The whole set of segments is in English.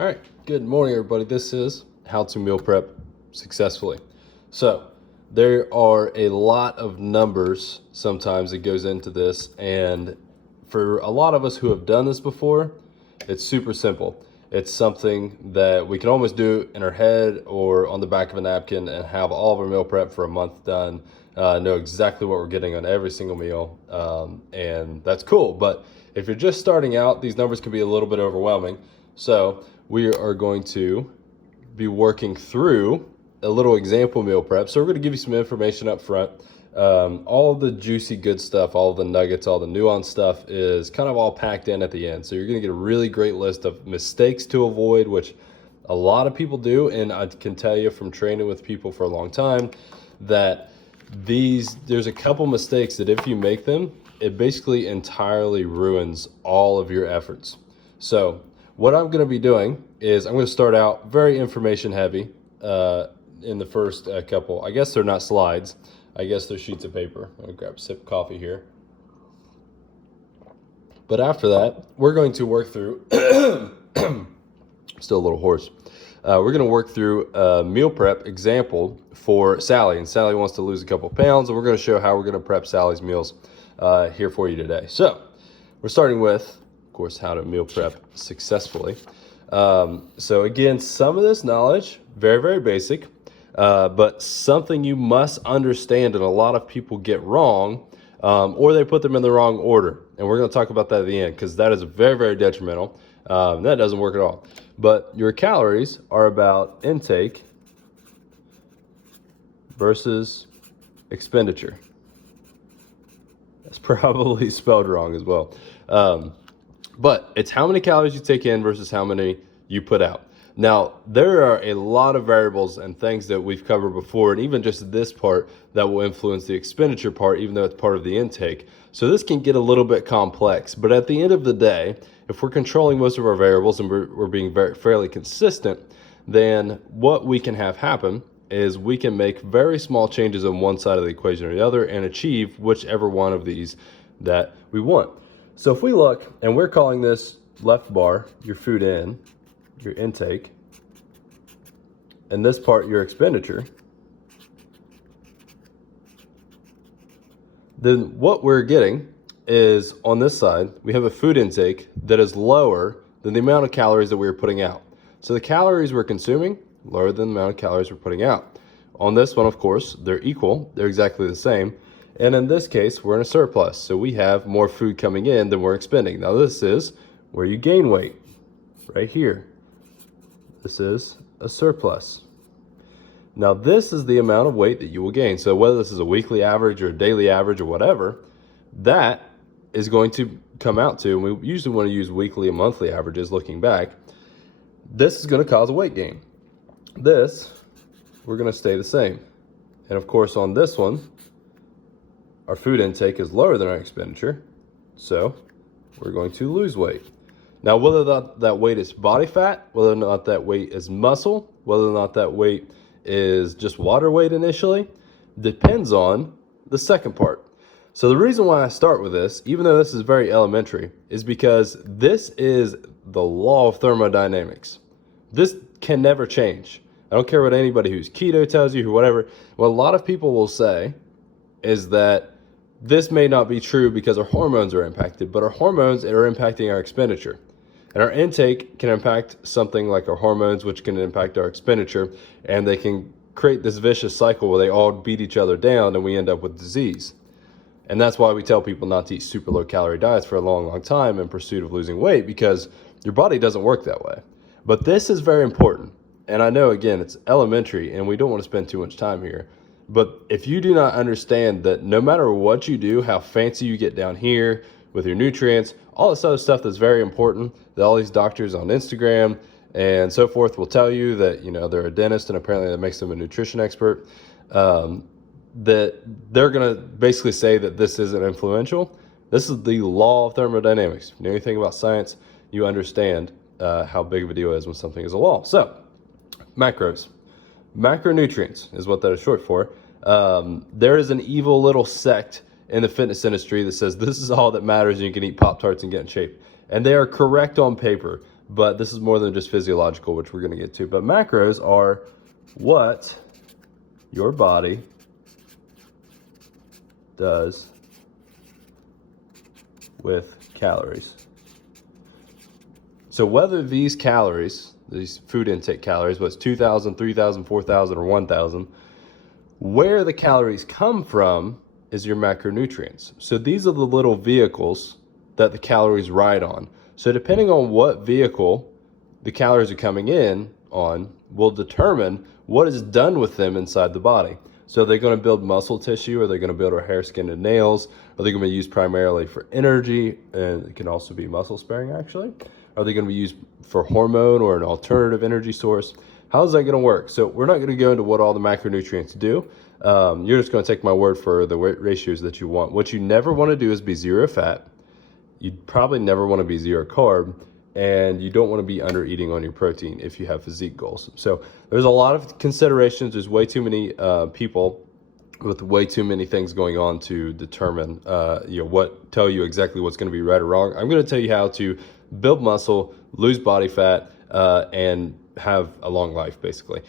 All right, good morning, everybody. This is How to Meal Prep Successfully. So, there are a lot of numbers sometimes that goes into this, and for a lot of us who have done this before, it's super simple. It's something that we can almost do in our head or on the back of a napkin and have all of our meal prep for a month done, know exactly what we're getting on every single meal, and that's cool. But if you're just starting out, these numbers can be a little bit overwhelming. So we are going to be working through a little example meal prep. So we're going to give you some information up front. All of the juicy good stuff, all of the nuggets, all the nuanced stuff is kind of all packed in at the end. So you're going to get a really great list of mistakes to avoid, which a lot of people do. And I can tell you from training with people for a long time that there's a couple mistakes that if you make them, it basically entirely ruins all of your efforts. So what I'm going to be doing is I'm going to start out very information heavy in the first couple. I guess they're not slides. I guess they're sheets of paper. I'm going to grab a sip of coffee here. But after that, we're going to work through, still a little hoarse. We're going to work through a meal prep example for Sally. And Sally wants to lose a couple pounds, and we're going to show how we're going to prep Sally's meals here for you today. So we're starting with, of course, how to meal prep successfully. So again, some of this knowledge, very, very basic, but something you must understand and a lot of people get wrong, or they put them in the wrong order. And we're going to talk about that at the end because that is very, very detrimental. That doesn't work at all. But your calories are about intake versus expenditure. That's probably spelled wrong as well. But it's how many calories you take in versus how many you put out. Now, there are a lot of variables and things that we've covered before, and even just this part that will influence the expenditure part, even though it's part of the intake. So this can get a little bit complex, but at the end of the day, if we're controlling most of our variables and we're being fairly consistent, then what we can have happen is we can make very small changes on one side of the equation or the other and achieve whichever one of these that we want. So if we look, and we're calling this left bar your food in, your intake, and this part your expenditure, then what we're getting is on this side, we have a food intake that is lower than the amount of calories that we're putting out. So the calories we're consuming, lower than the amount of calories we're putting out. On this one, of course, they're equal, they're exactly the same. And in this case, we're in a surplus. So we have more food coming in than we're expending. Now this is where you gain weight, right here. This is a surplus. Now this is the amount of weight that you will gain. So whether this is a weekly average or a daily average or whatever, that is going to come out to, and we usually want to use weekly and monthly averages looking back, this is going to cause a weight gain. This, we're going to stay the same. And of course on this one, our food intake is lower than our expenditure, so we're going to lose weight. Now, whether or not that weight is body fat, whether or not that weight is muscle, whether or not that weight is just water weight initially, depends on the second part. So the reason why I start with this, even though this is very elementary, is because this is the law of thermodynamics. This can never change. I don't care what anybody who's keto tells you or whatever. What a lot of people will say is that this may not be true because our hormones are impacted, but our hormones are impacting our expenditure. And our intake can impact something like our hormones, which can impact our expenditure, and they can create this vicious cycle where they all beat each other down and we end up with disease. And that's why we tell people not to eat super low calorie diets for a long, long time in pursuit of losing weight, because your body doesn't work that way. But this is very important. And I know, again, it's elementary and we don't want to spend too much time here. But if you do not understand that no matter what you do, how fancy you get down here with your nutrients, all this other stuff that's very important, that all these doctors on Instagram and so forth will tell you that, you know, they're a dentist and apparently that makes them a nutrition expert, that they're going to basically say that this isn't influential. This is the law of thermodynamics. If you know anything about science, you understand how big of a deal it is when something is a law. So, macros. Macronutrients is what that is short for. There is an evil little sect in the fitness industry that says this is all that matters and you can eat Pop-Tarts and get in shape. And they are correct on paper. but this is more than just physiological, which we're going to get to. But macros are what your body does with calories. So whether these calories, these food intake calories, what's 2,000, 3,000, 4,000, or 1,000, where the calories come from is your macronutrients. So these are the little vehicles that the calories ride on. So depending on what vehicle the calories are coming in on will determine what is done with them inside the body. So are they going to build muscle tissue? Are they going to build our hair, skin, and nails? Are they going to be used primarily for energy? And it can also be muscle sparing, actually. Are they going to be used for hormone or an alternative energy source? How is that going to work? So we're not going to go into what all the macronutrients do. You're just going to take my word for the ratios that you want. What you never want to do is be zero fat. You probably never want to be zero carb. And you don't want to be under eating on your protein if you have physique goals. So there's a lot of considerations. There's way too many people with way too many things going on to determine, tell you exactly what's going to be right or wrong. I'm going to tell you how to build muscle, lose body fat, and have a long life, basically.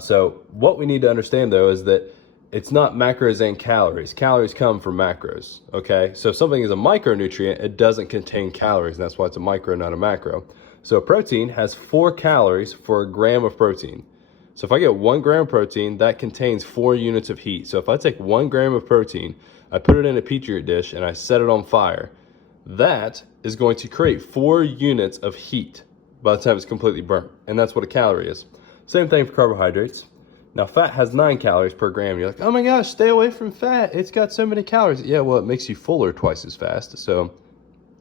So what we need to understand, though, is that it's not macros and calories. Calories come from macros, okay? So if something is a micronutrient, it doesn't contain calories, and that's why it's a micro, not a macro. So protein has 4 calories for a gram of protein. So if I get 1 gram of protein, that contains 4 units of heat. So if I take 1 gram of protein, I put it in a Petri dish, and I set it on fire, that is going to create 4 units of heat by the time it's completely burnt. And that's what a calorie is. Same thing for carbohydrates. Now, fat has 9 calories per gram. You're like, oh my gosh, stay away from fat. It's got so many calories. Yeah, well, it makes you fuller twice as fast. So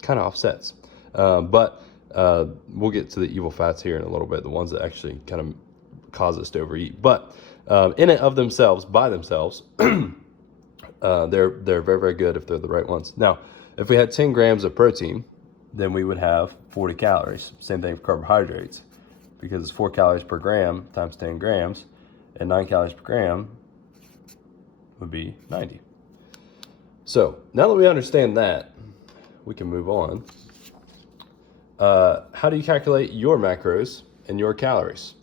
kind of offsets. But we'll get to the evil fats here in a little bit, the ones that actually kind of cause us to overeat. But in and of themselves, by themselves, they're very, very good if they're the right ones. Now, if we had 10 grams of protein, then we would have 40 calories. Same thing for carbohydrates, because it's 4 calories per gram times 10 grams, and 9 calories per gram would be 90. So now that we understand that, we can move on. How do you calculate your macros and your calories?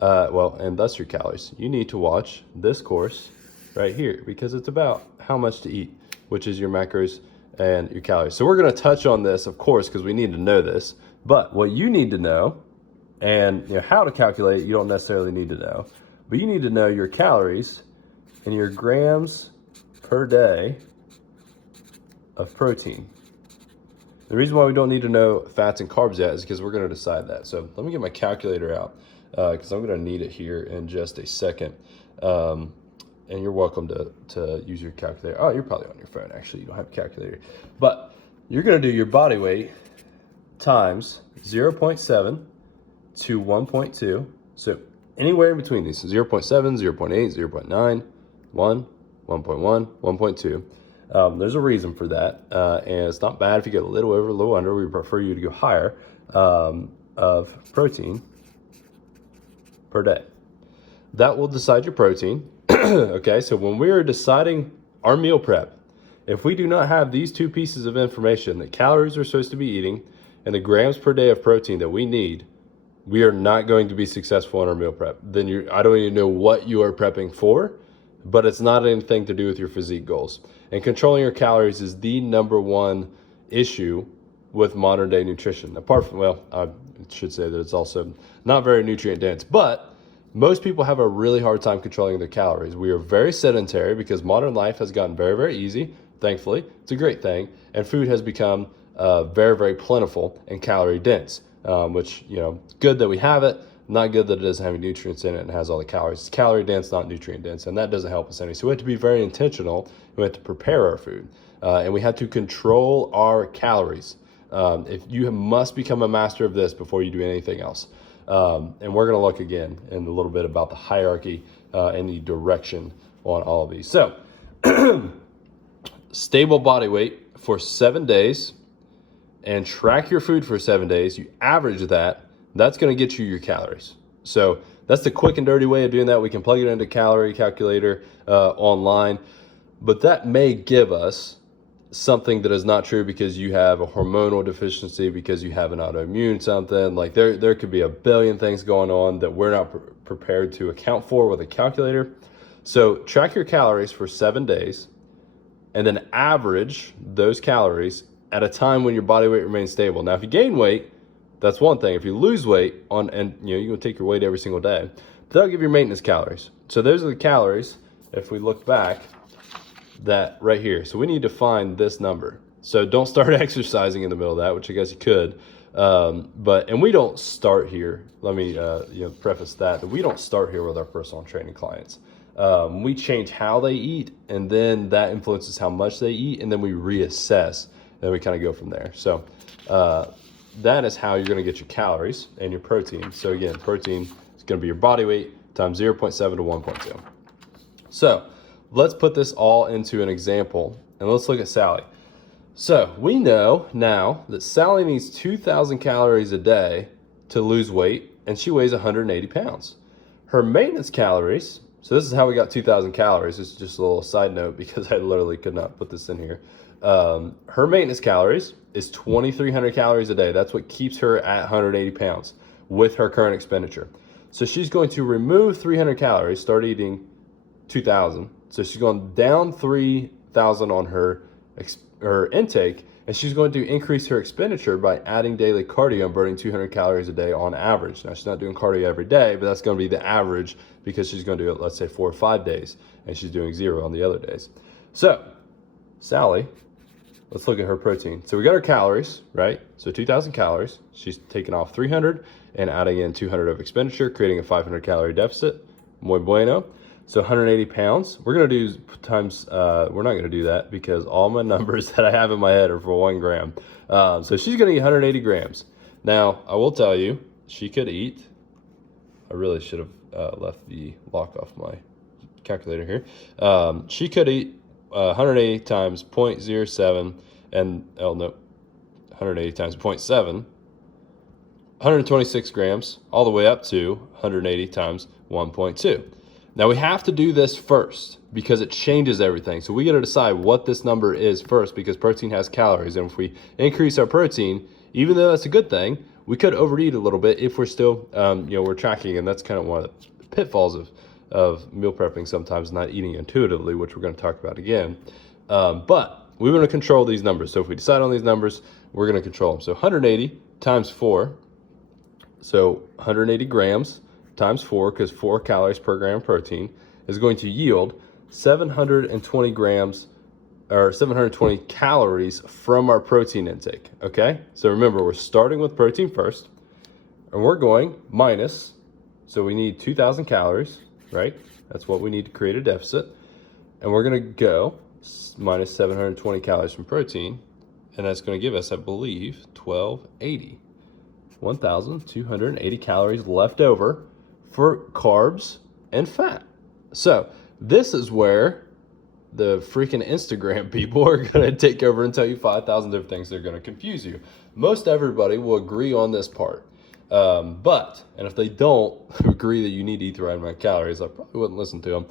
And thus your calories. You need to watch this course right here, because it's about how much to eat, which is your macros and your calories. So we're going to touch on this, of course, because we need to know this. But what you need to know, and how to calculate it, you don't necessarily need to know. But you need to know your calories and your grams per day of protein. The reason why we don't need to know fats and carbs yet is because we're going to decide that. So let me get my calculator out, because I'm going to need it here in just a second. And you're welcome to use your calculator. Oh, you're probably on your phone, actually. You don't have a calculator. But you're going to do your body weight times 0.7 to 1.2. So anywhere in between these, 0.7, 0.8, 0.9, 1, 1.1, 1.2. There's a reason for that. And it's not bad if you get a little over, a little under. We prefer you to go higher of protein per day. That will decide your protein. Okay, so when we are deciding our meal prep, if we do not have these 2 pieces of information, the calories we're supposed to be eating and the grams per day of protein that we need, we are not going to be successful in our meal prep. Then I don't even know what you are prepping for, but it's not anything to do with your physique goals. And controlling your calories is the #1 issue with modern day nutrition. Apart from, I should say that it's also not very nutrient dense, but most people have a really hard time controlling their calories. We are very sedentary because modern life has gotten very, very easy. Thankfully, it's a great thing. And food has become very, very plentiful and calorie dense, which, good that we have it, not good that it doesn't have any nutrients in it and has all the calories. It's calorie dense, not nutrient dense, and that doesn't help us any. So we have to be very intentional. We have to prepare our food, and we have to control our calories. If you must become a master of this before you do anything else. And we're going to look again in a little bit about the hierarchy and the direction on all of these. So, stable body weight for 7 days and track your food for 7 days. You average that. That's going to get you your calories. So that's the quick and dirty way of doing that. We can plug it into calorie calculator online, but that may give us something that is not true because you have a hormonal deficiency, because you have an autoimmune something. Like there could be a billion things going on that we're not prepared to account for with a calculator. So track your calories for 7 days and then average those calories at a time when your body weight remains stable. Now, if you gain weight, that's one thing. If you lose weight and you can take your weight every single day, that'll give you maintenance calories. So those are the calories, if we look back, that right here. So we need to find this number. So don't start exercising in the middle of that, which I guess you could. And we don't start here. Let me preface that we don't start here with our personal training clients. We change how they eat, and then that influences how much they eat, and then we reassess, and we kind of go from there. So that is how you're going to get your calories and your protein. So again, protein is going to be your body weight times 0.7 to 1.2. So let's put this all into an example, and let's look at Sally. So we know now that Sally needs 2,000 calories a day to lose weight, and she weighs 180 pounds. Her maintenance calories, so this is how we got 2,000 calories. This is just a little side note because I literally could not put this in here. Her maintenance calories is 2,300 calories a day. That's what keeps her at 180 pounds with her current expenditure. So she's going to remove 300 calories, start eating 2,000. So she's going down 3,000 on her intake, and she's going to increase her expenditure by adding daily cardio and burning 200 calories a day on average. Now, she's not doing cardio every day, but that's going to be the average because she's going to do it, let's say, 4 or 5 days, and she's doing 0 on the other days. So, Sally, let's look at her protein. So we got her calories, right? So 2,000 calories. She's taking off 300 and adding in 200 of expenditure, creating a 500 calorie deficit. Muy bueno. So 180 pounds. We're going to do times, we're not going to do that because all my numbers that I have in my head are for 1 gram. So she's going to eat 180 grams. Now, I will tell you, she could eat, I really should have left the lock off my calculator here. She could eat 180 times 0.07 and, 180 times 0.7, 126 grams, all the way up to 180 times 1.2. Now we have to do this first because it changes everything. So we got to decide what this number is first because protein has calories. And if we increase our protein, even though that's a good thing, we could overeat a little bit if we're still, we're tracking. And that's kind of one of the pitfalls of meal prepping, sometimes not eating intuitively, which we're going to talk about again. But we want to control these numbers. So if we decide on these numbers, we're going to control them. So 180 times 4. So 180 grams times 4, because 4 calories per gram of protein, is going to yield 720 grams or 720 calories from our protein intake. Okay, so remember, we're starting with protein first, and we're going minus, so we need 2,000 calories, right? That's what we need to create a deficit, and we're going to go minus 720 calories from protein, and that's going to give us, I believe, 1,280. 1,280 calories left over for carbs and fat. So this is where the freaking Instagram people are going to take over and tell you 5,000 different things. They're going to confuse you. Most everybody will agree on this part. And if they don't agree that you need to eat the right amount of calories, I probably wouldn't listen to them.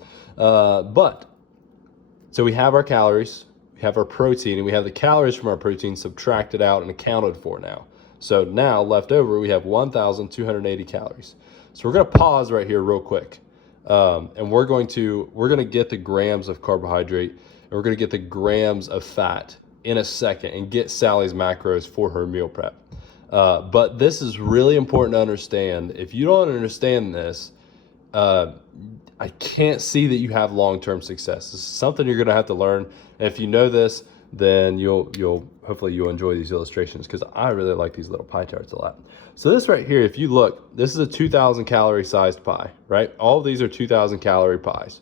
So we have our calories, we have our protein, and we have the calories from our protein subtracted out and accounted for now. So now left over, we have 1,280 calories. So we're going to pause right here real quick. And we're going to get the grams of carbohydrate, and we're going to get the grams of fat in a second and get Sally's macros for her meal prep. But this is really important to understand. If you don't understand this, I can't see that you have long-term success. This is something you're going to have to learn. And if you know this, then hopefully you'll enjoy these illustrations because I really like these little pie charts a lot. So this right here, if you look, this is a 2,000 calorie sized pie, right? All of these are 2,000 calorie pies.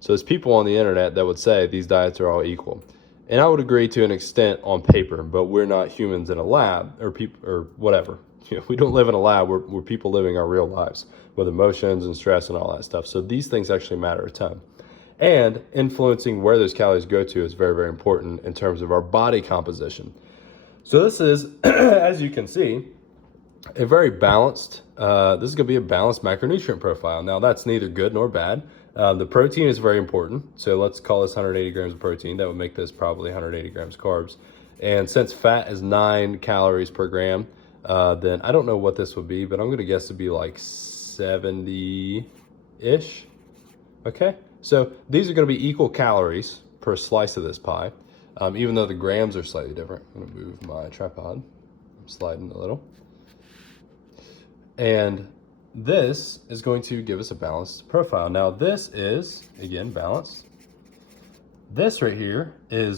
So there's people on the internet that would say these diets are all equal. And I would agree to an extent on paper, but we're not humans in a lab or whatever. We don't live in a lab. We're people living our real lives with emotions and stress and all that stuff. So these things actually matter a ton. And influencing where those calories go to is very, very important in terms of our body composition. So this is, as you can see, a very balanced, this is going to be a balanced macronutrient profile. Now, that's neither good nor bad. The protein is very important. So let's call this 180 grams of protein. That would make this probably 180 grams of carbs. And since fat is 9 calories per gram, then I don't know what this would be, but I'm going to guess it'd be like 70-ish. Okay, so these are going to be equal calories per slice of this pie, even though the grams are slightly different. I'm going to move my tripod. I'm sliding a little. And this is going to give us a balanced profile. Now this is, again, balanced. This right here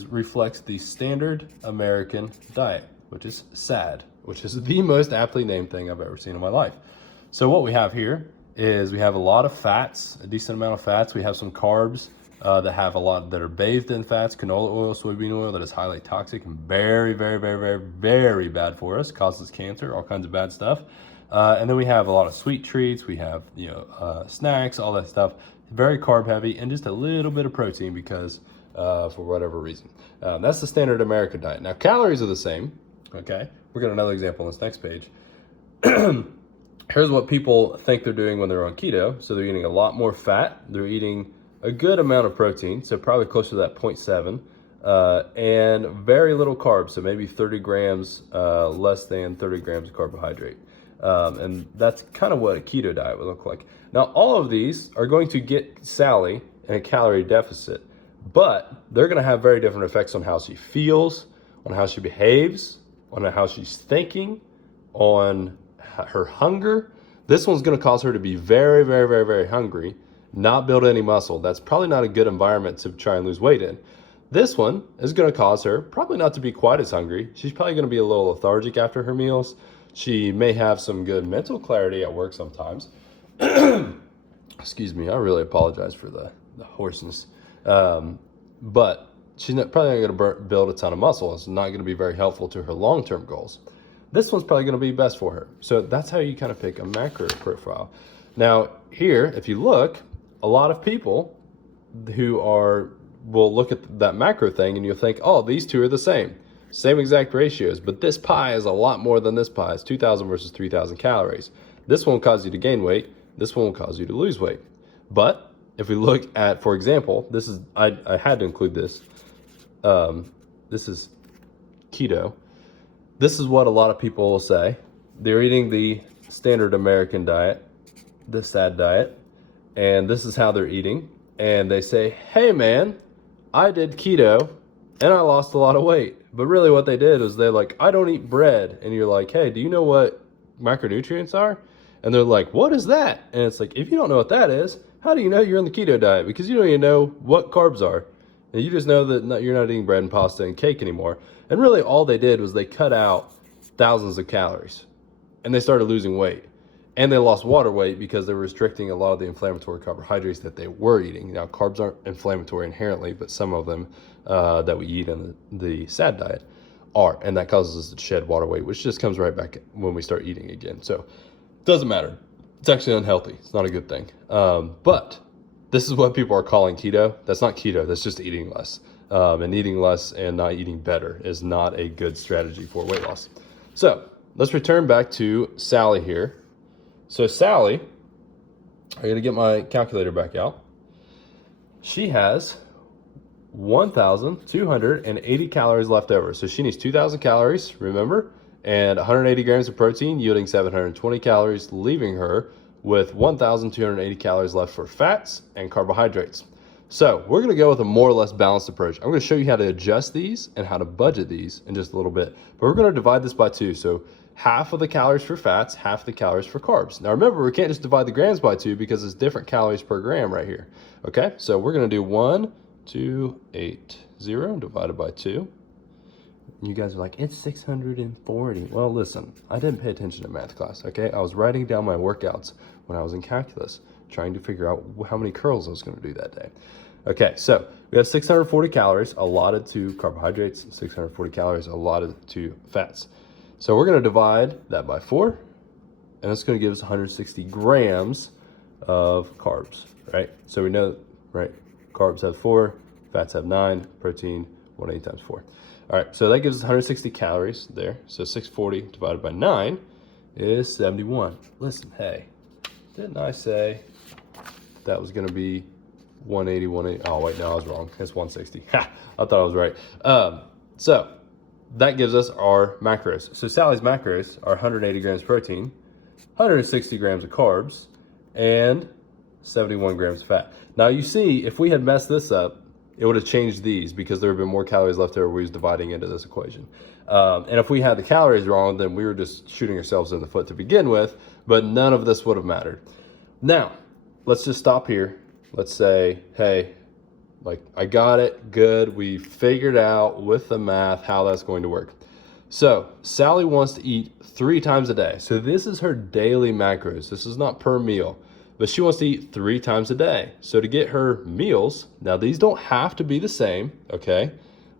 reflects the standard American diet, which is SAD, which is the most aptly named thing I've ever seen in my life. So what we have here is we have a lot of fats, a decent amount of fats. We have some carbs that have a lot that are bathed in fats, canola oil, soybean oil that is highly toxic and very, very, very, very, very bad for us, causes cancer, all kinds of bad stuff. And then we have a lot of sweet treats. We have, snacks, all that stuff, very carb heavy, and just a little bit of protein because for whatever reason. That's the standard American diet. Now calories are the same. Okay. We're going to another example on this next page. Here's what people think they're doing when they're on keto. So they're eating a lot more fat. They're eating a good amount of protein, so probably closer to that 0.7, and very little carbs, so maybe 30 grams, less than 30 grams of carbohydrate. And that's kind of what a keto diet would look like. Now, all of these are going to get Sally in a calorie deficit, but they're going to have very different effects on how she feels, on how she behaves, on how she's thinking, on her hunger. This one's going to cause her to be very, very, very, very hungry, not build any muscle. That's probably not a good environment to try and lose weight in. This one is going to cause her probably not to be quite as hungry. She's probably going to be a little lethargic after her meals. She may have some good mental clarity at work sometimes. Excuse me, I really apologize for the hoarseness. But she's probably not going to build a ton of muscle. It's not going to be very helpful to her long-term goals. This one's probably going to be best for her. So that's how you kind of pick a macro profile. Now here, if you look, a lot of people will look at that macro thing and you'll think, oh, these two are the same exact ratios, but this pie is a lot more than this pie. It's 2,000 versus 3,000 calories. This one will cause you to gain weight. This one will cause you to lose weight. But if we look at, for example, I had to include this. This is keto. This is what a lot of people will say. They're eating the standard American diet, the SAD diet, and this is how they're eating. And they say, hey man, I did keto and I lost a lot of weight. But really what they did is they're like, I don't eat bread. And you're like, hey, do you know what macronutrients are? And they're like, what is that? And it's like, if you don't know what that is, how do you know you're on the keto diet? Because you don't even know what carbs are. And you just know that you're not eating bread and pasta and cake anymore. And really all they did was they cut out thousands of calories and they started losing weight. And they lost water weight because they're restricting a lot of the inflammatory carbohydrates that they were eating. Now, carbs aren't inflammatory inherently, but some of them that we eat in the SAD diet are. And that causes us to shed water weight, which just comes right back when we start eating again. So it doesn't matter. It's actually unhealthy. It's not a good thing. But this is what people are calling keto. That's not keto. That's just eating less. And eating less and not eating better is not a good strategy for weight loss. So let's return back to Sally here. So Sally, I got to get my calculator back out. She has 1,280 calories left over. So she needs 2,000 calories, remember, and 180 grams of protein, yielding 720 calories, leaving her with 1,280 calories left for fats and carbohydrates. So we're going to go with a more or less balanced approach. I'm going to show you how to adjust these and how to budget these in just a little bit. But we're going to divide this by 2. So half of the calories for fats, half the calories for carbs. Now remember, we can't just divide the grams by 2 because it's different calories per gram right here. Okay, so we're going to do 1,280 divided by 2. You guys are like, it's 640. Well, listen, I didn't pay attention to math class, okay? I was writing down my workouts when I was in calculus, trying to figure out how many curls I was going to do that day. Okay, so we have 640 calories allotted to carbohydrates, 640 calories allotted to fats. So we're going to divide that by 4, and it's going to give us 160 grams of carbs, right? So we know, right, carbs have 4, fats have 9, protein 180 times 4. All right, so that gives us 160 calories there. So 640 divided by 9 is 71. Listen, hey, didn't I say that was going to be 180, 180. Oh, wait, no, I was wrong. It's 160. Ha, I thought I was right. So that gives us our macros. So Sally's macros are 180 grams protein, 160 grams of carbs, and 71 grams of fat. Now you see, if we had messed this up, it would have changed these because there would have been more calories left over. We was dividing into this equation. And if we had the calories wrong, then we were just shooting ourselves in the foot to begin with, but none of this would have mattered. Now, let's just stop here. Let's say, hey, like, I got it, good. We figured out with the math how that's going to work. So Sally wants to eat 3 times a day. So this is her daily macros. This is not per meal, but she wants to eat 3 times a day. So to get her meals, now these don't have to be the same, okay?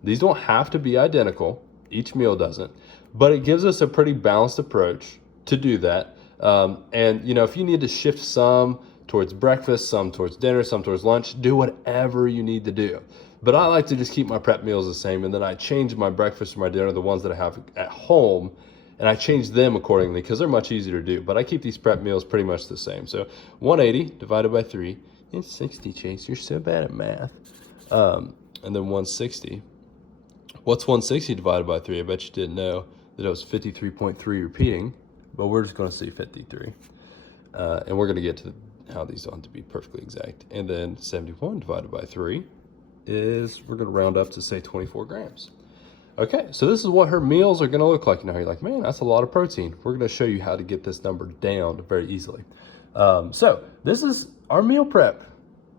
These don't have to be identical. Each meal doesn't, but it gives us a pretty balanced approach to do that. And you know, if you need to shift some towards breakfast, some towards dinner, some towards lunch, do whatever you need to do. But I like to just keep my prep meals the same, and then I change my breakfast or my dinner, the ones that I have at home, and I change them accordingly because they're much easier to do. But I keep these prep meals pretty much the same. So 180 divided by 3 is 60, Chase. You're so bad at math. And then 160. What's 160 divided by 3? I bet you didn't know that it was 53.3 repeating, but we're just going to see 53. And we're going to get to how these don't have to be perfectly exact. And then 71 divided by 3 is, we're going to round up to say 24 grams. Okay, so this is what her meals are going to look like. Now you're like, man, that's a lot of protein. We're going to show you how to get this number down very easily. So this is our meal prep.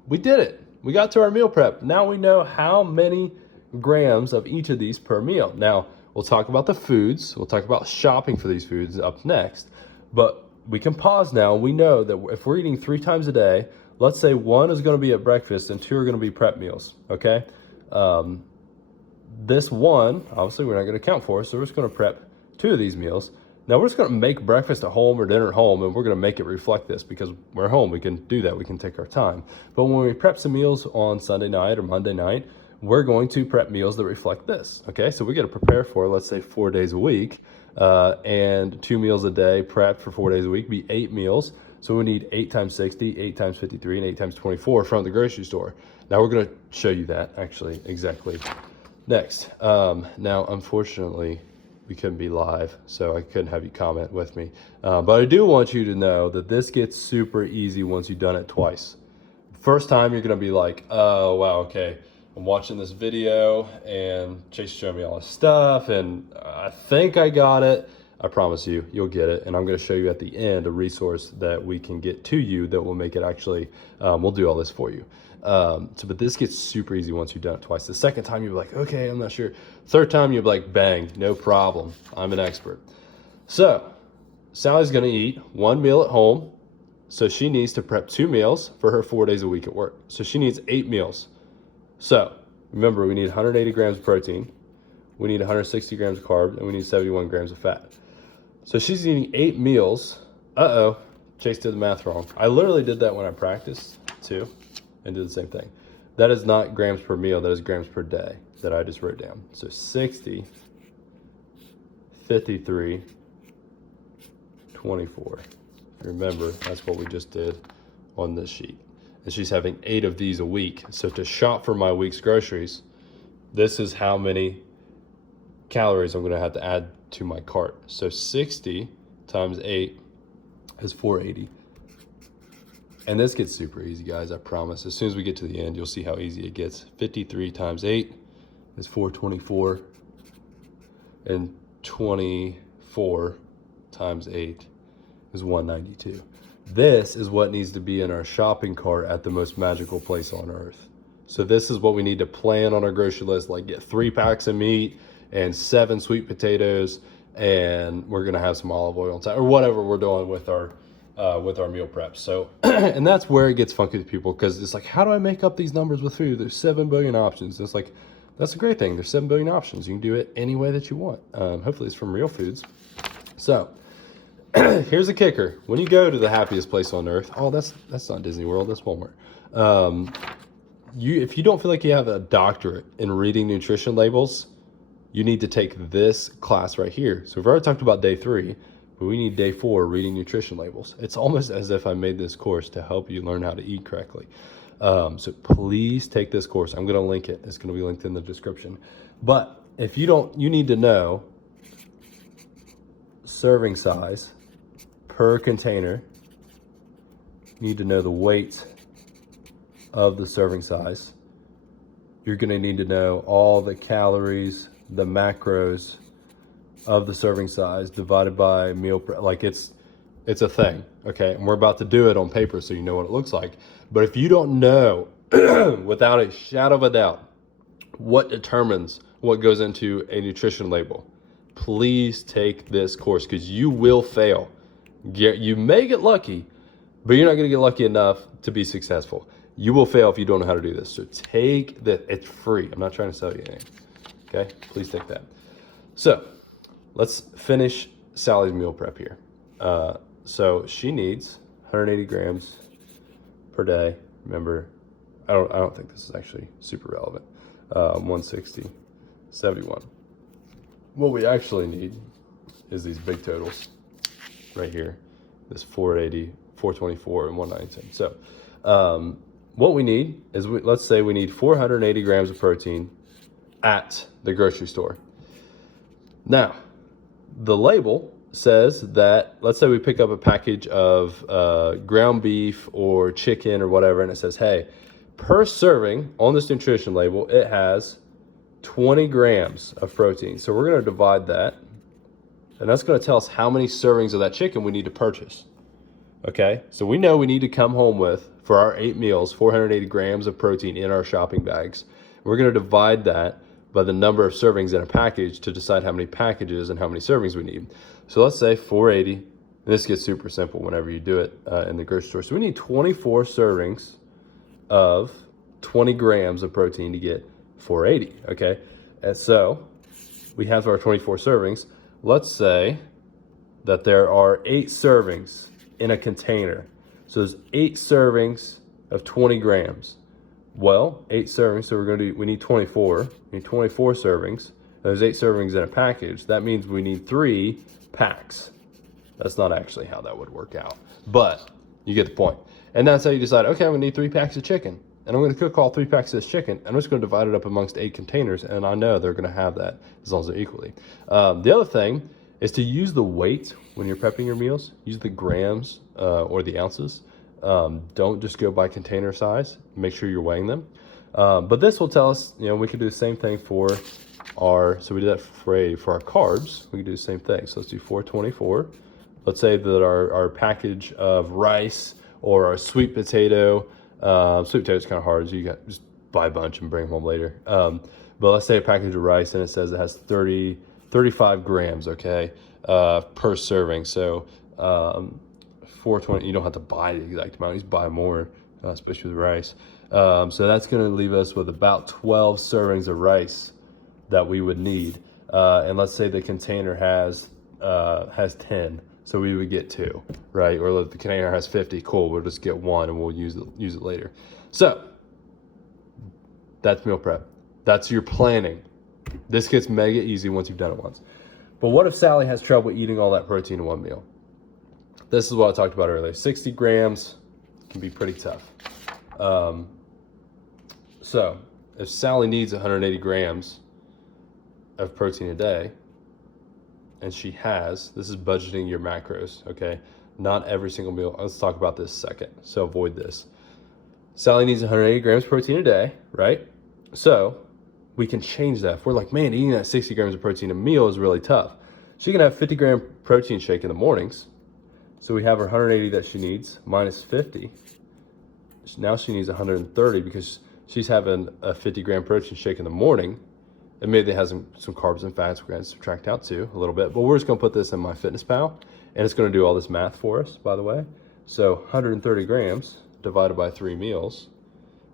We did it. We got to our meal prep. Now we know how many grams of each of these per meal. Now we'll talk about the foods. We'll talk about shopping for these foods up next, but we can pause now. We know that if we're eating 3 times a day, let's say 1 is going to be at breakfast and 2 are going to be prep meals. Okay. This 1, obviously we're not going to count for, so we're just going to prep 2 of these meals. Now we're just going to make breakfast at home or dinner at home, and we're going to make it reflect this because we're home. We can do that. We can take our time. But when we prep some meals on Sunday night or Monday night, we're going to prep meals that reflect this. Okay, so we got to prepare for, let's say, 4 days a week, and 2 meals a day prepped for 4 days a week, be 8 meals. So we need 8 times 60, 8 times 53, and 8 times 24 from the grocery store. Now we're going to show you that actually exactly next. Now, unfortunately, we couldn't be live, so I couldn't have you comment with me. But I do want you to know that this gets super easy once you've done it twice. First time, you're going to be like, oh, wow, okay. I'm watching this video and Chase showed me all this stuff and I think I got it. I promise you, you'll get it. And I'm going to show you at the end a resource that we can get to you that will make it actually, we'll do all this for you. But this gets super easy once you've done it twice. The second time you're like, okay, I'm not sure. Third time you're like, bang, no problem. I'm an expert. So Sally's going to eat 1 meal at home. So she needs to prep 2 meals for her 4 days a week at work. So she needs 8 meals. So remember, we need 180 grams of protein, we need 160 grams of carb, and we need 71 grams of fat. So she's eating 8 meals. Uh-oh, Chase did the math wrong. I literally did that when I practiced too, and did the same thing. That is not grams per meal, that is grams per day that I just wrote down. So 60, 53, 24. Remember, that's what we just did on this sheet. And she's having 8 of these a week. So to shop for my week's groceries, this is how many calories I'm going to have to add to my cart. So 60 times 8 is 480. And this gets super easy, guys, I promise. As soon as we get to the end, you'll see how easy it gets. 53 times 8 is 424. And 24 times 8 is 192. This is what needs to be in our shopping cart at the most magical place on earth. So this is what we need to plan on our grocery list, like get 3 packs of meat and 7 sweet potatoes, and we're gonna have some olive oil on top, or whatever we're doing with our meal prep. So, and that's where it gets funky to people, because it's like, how do I make up these numbers with food? There's 7 billion options. It's like, that's a great thing. There's 7 billion options. You can do it any way that you want. Hopefully it's from real foods. So here's the kicker. When you go to the happiest place on earth, oh, that's not Disney World, that's Walmart. If you don't feel like you have a doctorate in reading nutrition labels, you need to take this class right here. So we've already talked about day 3, but we need day 4, reading nutrition labels. It's almost as if I made this course to help you learn how to eat correctly. So please take this course. I'm going to link it. It's going to be linked in the description. But if you don't, you need to know serving size per container. You need to know the weight of the serving size. You're going to need to know all the calories, the macros of the serving size divided by meal prep. Like it's a thing, okay? And we're about to do it on paper so you know what it looks like. But if you don't know without a shadow of a doubt what determines what goes into a nutrition label, please take this course because you will fail. You may get lucky, but you're not going to get lucky enough to be successful. You will fail if you don't know how to do this. So take that. It's free. I'm not trying to sell you anything. Okay? Please take that. So let's finish Sally's meal prep here. So she needs 180 grams per day. Remember, I don't think this is actually super relevant. 160, 71. What we actually need is these big totals right here. This 480, 424, and 197. So what we need is, let's say we need 480 grams of protein at the grocery store. Now, the label says that, let's say we pick up a package of ground beef or chicken or whatever, and it says, hey, per serving on this nutrition label, it has 20 grams of protein. So we're going to divide that, and that's going to tell us how many servings of that chicken we need to purchase. Okay, so we know we need to come home with, for our 8 meals, 480 grams of protein in our shopping bags. We're going to divide that by the number of servings in a package to decide how many packages and how many servings we need. So let's say 480, and this gets super simple whenever you do it in the grocery store. So we need 24 servings of 20 grams of protein to get 480, okay? And so we have our 24 servings. Let's say that there are 8 servings in a container. So there's 8 servings of 20 grams. Well, 8 servings, so we need 24. We need 24 servings. There's 8 servings in a package. That means we need 3 packs. That's not actually how that would work out, but you get the point. And that's how you decide, okay, I'm gonna need 3 packs of chicken, and I'm gonna cook all 3 packs of this chicken, and I'm just gonna divide it up amongst 8 containers, and I know they're gonna have that as long as they're equally. The other thing is to use the weight when you're prepping your meals. Use the grams or the ounces. Don't just go by container size. Make sure you're weighing them. But this will tell us, we can do the same thing for so we do that for our carbs. We can do the same thing. So let's do 424. Let's say that our package of rice or our sweet potato, sweet potato is kind of hard, so you got just buy a bunch and bring them home later. But let's say a package of rice and it says it has 35 grams, okay, per serving. So 420, you don't have to buy the exact amount, you just buy more, especially with rice. So that's going to leave us with about 12 servings of rice that we would need. And let's say the container has 10, so we would get 2, right? Or if the container has 50, cool, we'll just get 1 and we'll use it later. So that's meal prep. That's your planning. This gets mega easy once you've done it once. But what if Sally has trouble eating all that protein in one meal? This is what I talked about earlier. 60 grams can be pretty tough. So if Sally needs 180 grams of protein a day, and she has, this is budgeting your macros, okay? Not every single meal. Let's talk about this second, so avoid this. Sally needs 180 grams of protein a day, right? So we can change that. If we're like, man, eating that 60 grams of protein a meal is really tough. She can have 50-gram protein shake in the mornings. So we have her 180 that she needs minus 50. Now she needs 130 because she's having a 50-gram protein shake in the morning. And maybe it has some carbs and fats we're going to subtract out too a little bit. But we're just going to put this in MyFitnessPal, and it's going to do all this math for us, by the way. So 130 grams divided by 3 meals.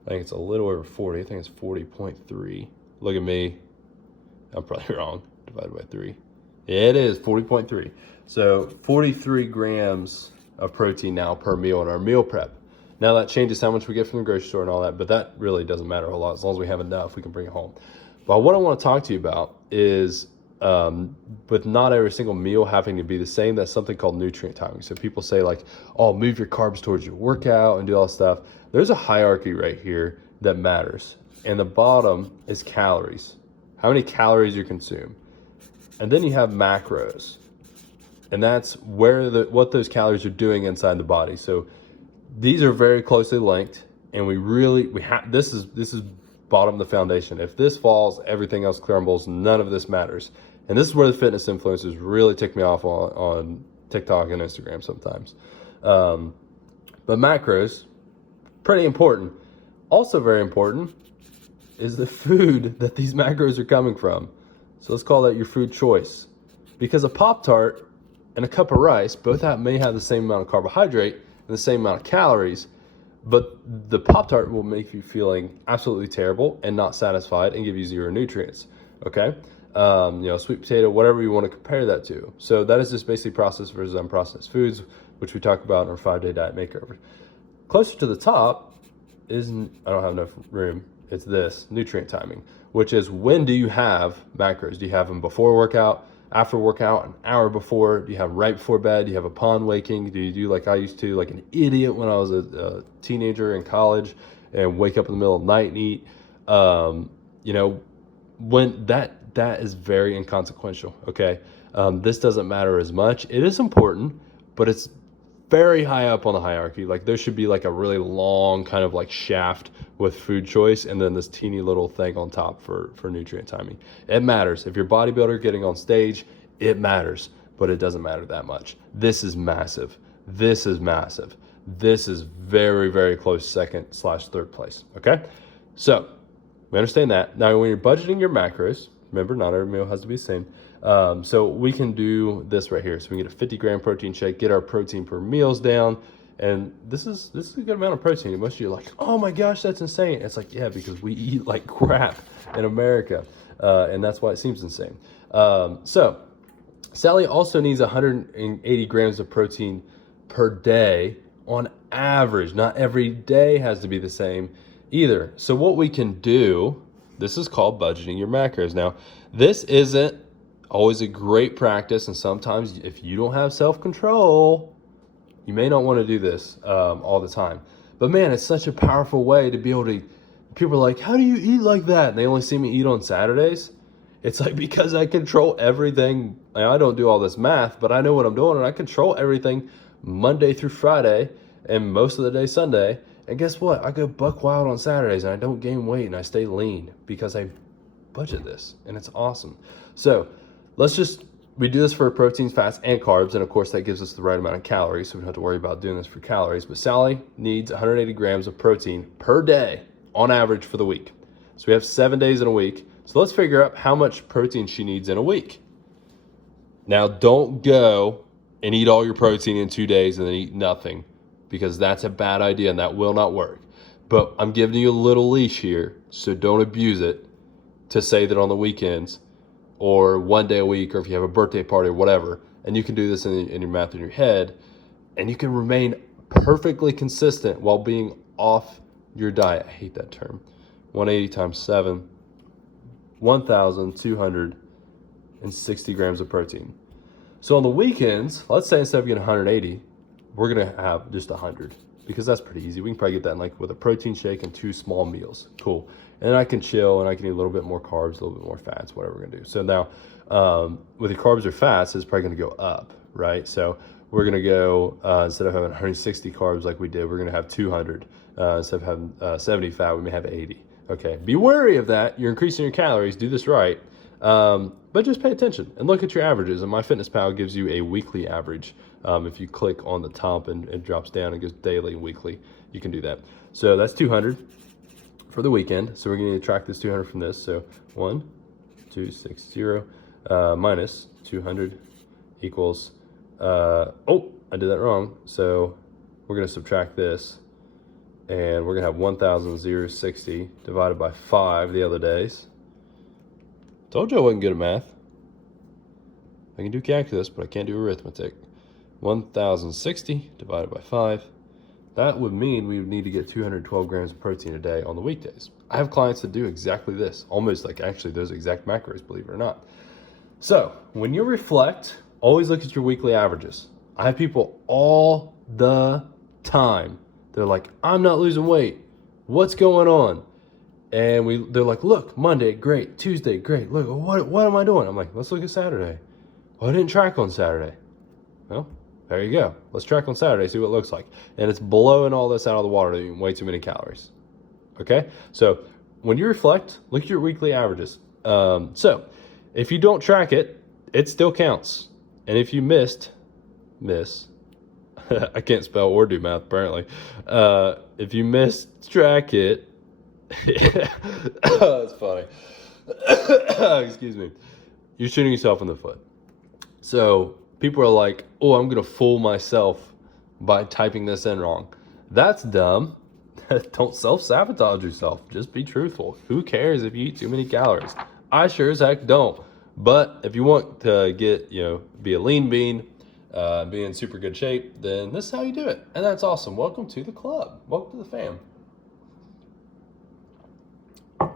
I think it's a little over 40. I think it's 40.3. Look at me. I'm probably wrong. Divided by 3. It is 40.3. So 43 grams of protein now per meal in our meal prep. Now that changes how much we get from the grocery store and all that, but that really doesn't matter a lot. As long as we have enough, we can bring it home. But what I want to talk to you about is with not every single meal having to be the same. That's something called nutrient timing. So people say like, oh, move your carbs towards your workout and do all that stuff. There's a hierarchy right here that matters. And the bottom is calories, how many calories you consume. And then you have macros. And that's where what those calories are doing inside the body. So these are very closely linked, and we have this is bottom of the foundation. If this falls, everything else crumbles. None of this matters. And this is where the fitness influencers really tick me off on TikTok and Instagram sometimes. But macros, pretty important. Also very important is the food that these macros are coming from. So let's call that your food choice. Because a Pop-Tart and a cup of rice both may have the same amount of carbohydrate and the same amount of calories, but the Pop-Tart will make you feeling absolutely terrible and not satisfied and give you zero nutrients, okay? Sweet potato, whatever you want to compare that to. So that is just basically processed versus unprocessed foods, which we talk about in our 5-day diet makeover. Closer to the top is, I don't have enough room, it's this, nutrient timing, which is when do you have macros? Do you have them before workout, after workout, an hour before? Do you have right before bed? Do you have upon waking? Do you do like I used to, like an idiot when I was a teenager in college, and wake up in the middle of the night and eat? When that is very inconsequential, okay? This doesn't matter as much. It is important, but it's very high up on the hierarchy. Like there should be like a really long kind of like shaft with food choice, and then this teeny little thing on top for nutrient timing. It matters. If you're a bodybuilder getting on stage, it matters, but it doesn't matter that much. This is massive. This is massive. This is very, very close second/third place. Okay? So we understand that. Now when you're budgeting your macros, remember not every meal has to be the same. So we can do this right here. So we can get a 50-gram protein shake, get our protein per meals down. And this is a good amount of protein. And most of you are like, oh my gosh, that's insane. It's like, yeah, because we eat like crap in America. And that's why it seems insane. So Sally also needs 180 grams of protein per day on average. Not every day has to be the same either. So what we can do, this is called budgeting your macros. Now, this isn't always a great practice, and sometimes if you don't have self-control, you may not want to do this all the time. But man, it's such a powerful way to be able to, people are like, how do you eat like that? And they only see me eat on Saturdays. It's like, because I control everything. I don't do all this math, but I know what I'm doing, and I control everything Monday through Friday and most of the day Sunday. And guess what? I go buck wild on Saturdays, and I don't gain weight, and I stay lean because I budget this, and it's awesome. So we do this for proteins, fats, and carbs, and of course that gives us the right amount of calories, so we don't have to worry about doing this for calories. But Sally needs 180 grams of protein per day on average for the week. So we have 7 days in a week. So let's figure out how much protein she needs in a week. Now, don't go and eat all your protein in 2 days and then eat nothing, because that's a bad idea and that will not work. But I'm giving you a little leash here, so don't abuse it to say that on the weekends or 1 day a week, or if you have a birthday party or whatever, and you can do this in your math in your head, and you can remain perfectly consistent while being off your diet. I hate that term. 180 times 7, 1,260 grams of protein. So on the weekends, let's say instead of getting 180, we're gonna have just 100, because that's pretty easy. We can probably get that in like with a protein shake and 2 small meals. Cool. And then I can chill, and I can eat a little bit more carbs, a little bit more fats, whatever we're gonna do. So now, with the carbs or fats, it's probably gonna go up, right? So we're gonna go, instead of having 160 carbs like we did, we're gonna have 200. Instead of having 70 fat, we may have 80. Okay, be wary of that. You're increasing your calories, do this right. But just pay attention and look at your averages. And MyFitnessPal gives you a weekly average. If you click on the top and it drops down and goes daily and weekly, you can do that. So that's 200 for the weekend. So we're going to track this 200 from this. So 1,260 minus 200 equals, oh, I did that wrong. So we're going to subtract this, and we're going to have 1,060 divided by 5 the other days. Told you I wasn't good at math. I can do calculus, but I can't do arithmetic. 1,060 divided by 5. That would mean we would need to get 212 grams of protein a day on the weekdays. I have clients that do exactly this, almost like actually those exact macros, believe it or not. So when you reflect, always look at your weekly averages. I have people all the time. They're like, I'm not losing weight. What's going on? And they're like, look, Monday, great. Tuesday, great. Look, what am I doing? I'm like, let's look at Saturday. Well, I didn't track on Saturday. Well, there you go. Let's track on Saturday, see what it looks like. And it's blowing all this out of the water, eating way too many calories. Okay? So when you reflect, look at your weekly averages. So if you don't track it, it still counts. And if you miss, I can't spell or do math apparently. If you track it, that's funny. Excuse me. You're shooting yourself in the foot. So people are like, oh, I'm going to fool myself by typing this in wrong. That's dumb. Don't self-sabotage yourself. Just be truthful. Who cares if you eat too many calories? I sure as heck don't. But if you want to get, be a lean bean, be in super good shape, then this is how you do it. And that's awesome. Welcome to the club. Welcome to the fam.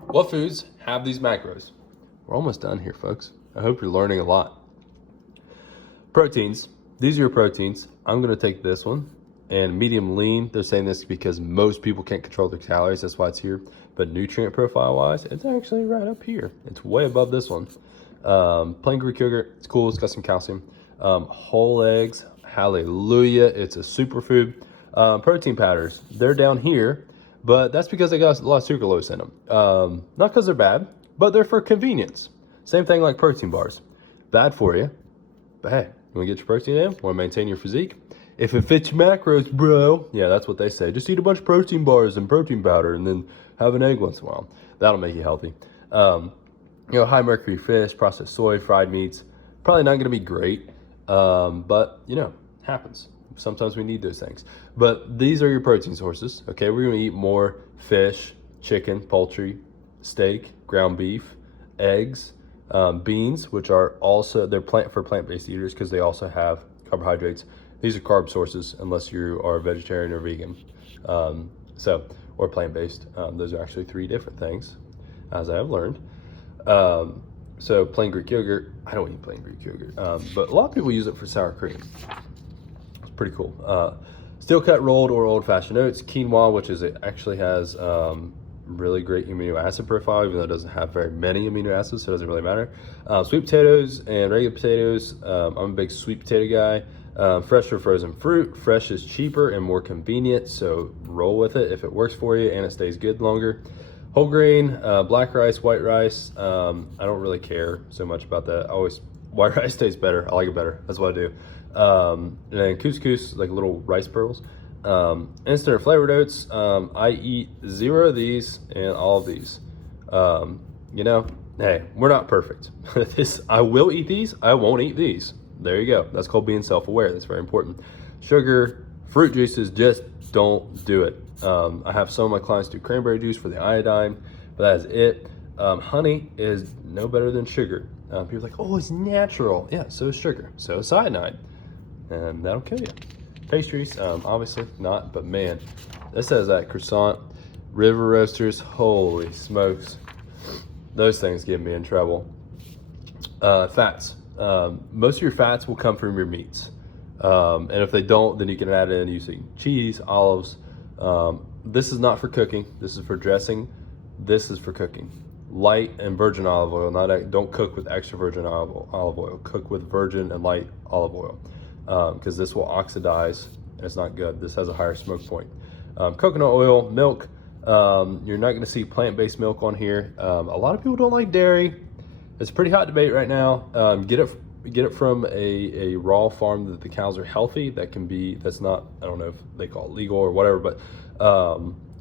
What foods have these macros? We're almost done here, folks. I hope you're learning a lot. Proteins. These are your proteins. I'm going to take this one. And medium lean, they're saying this because most people can't control their calories. That's why it's here. But nutrient profile-wise, it's actually right up here. It's way above this one. Plain Greek yogurt, it's cool. It's got some calcium. Whole eggs, hallelujah. It's a superfood. Protein powders, they're down here. But that's because they got a lot of sucralose in them. Not because they're bad, but they're for convenience. Same thing like protein bars. Bad for you, but hey, you want to get your protein in? Want to maintain your physique? If it fits your macros, bro. Yeah, that's what they say. Just eat a bunch of protein bars and protein powder and then have an egg once in a while. That'll make you healthy. High mercury fish, processed soy, fried meats. Probably not going to be great, but, happens. Sometimes we need those things. But these are your protein sources, okay? We're going to eat more fish, chicken, poultry, steak, ground beef, eggs, beans, which are also, they're plant-based eaters because they also have carbohydrates. These are carb sources unless you are a vegetarian or vegan, or plant-based. Those are actually three different things, as I have learned. So plain Greek yogurt, I don't eat plain Greek yogurt, but a lot of people use it for sour cream. It's pretty cool. Steel cut rolled or old-fashioned oats, quinoa, which actually has really great amino acid profile, even though it doesn't have very many amino acids, so it doesn't really matter. Sweet potatoes and regular potatoes. I'm a big sweet potato guy. Fresh or frozen fruit. Fresh is cheaper and more convenient, so roll with it if it works for you and it stays good longer. Whole grain, black rice, white rice. I don't really care so much about that. White rice tastes better. I like it better. That's what I do. And then couscous, like little rice pearls. Instant or flavored oats. I eat 0 of these and all of these. Hey, we're not perfect. I will eat these. I won't eat these. There you go. That's called being self-aware. That's very important. Sugar, fruit juices, just don't do it. I have some of my clients do cranberry juice for the iodine, but that is it. Honey is no better than sugar. People are like, oh, it's natural. Yeah, so is sugar. So is cyanide. And that'll kill you. Pastries, obviously not, but man, this says that croissant, river roasters, holy smokes. Those things get me in trouble. Fats. Most of your fats will come from your meats. And if they don't, then you can add in using cheese, olives. This is not for cooking. This is for dressing. This is for cooking. Light and virgin olive oil. Don't cook with extra virgin olive oil. Cook with virgin and light olive oil, because this will oxidize and it's not good. This has a higher smoke point. Coconut oil, milk. You're not going to see plant-based milk on here. A lot of people don't like dairy. It's a pretty hot debate right now. Get it from a raw farm that the cows are healthy. That's not, I don't know if they call it legal or whatever, but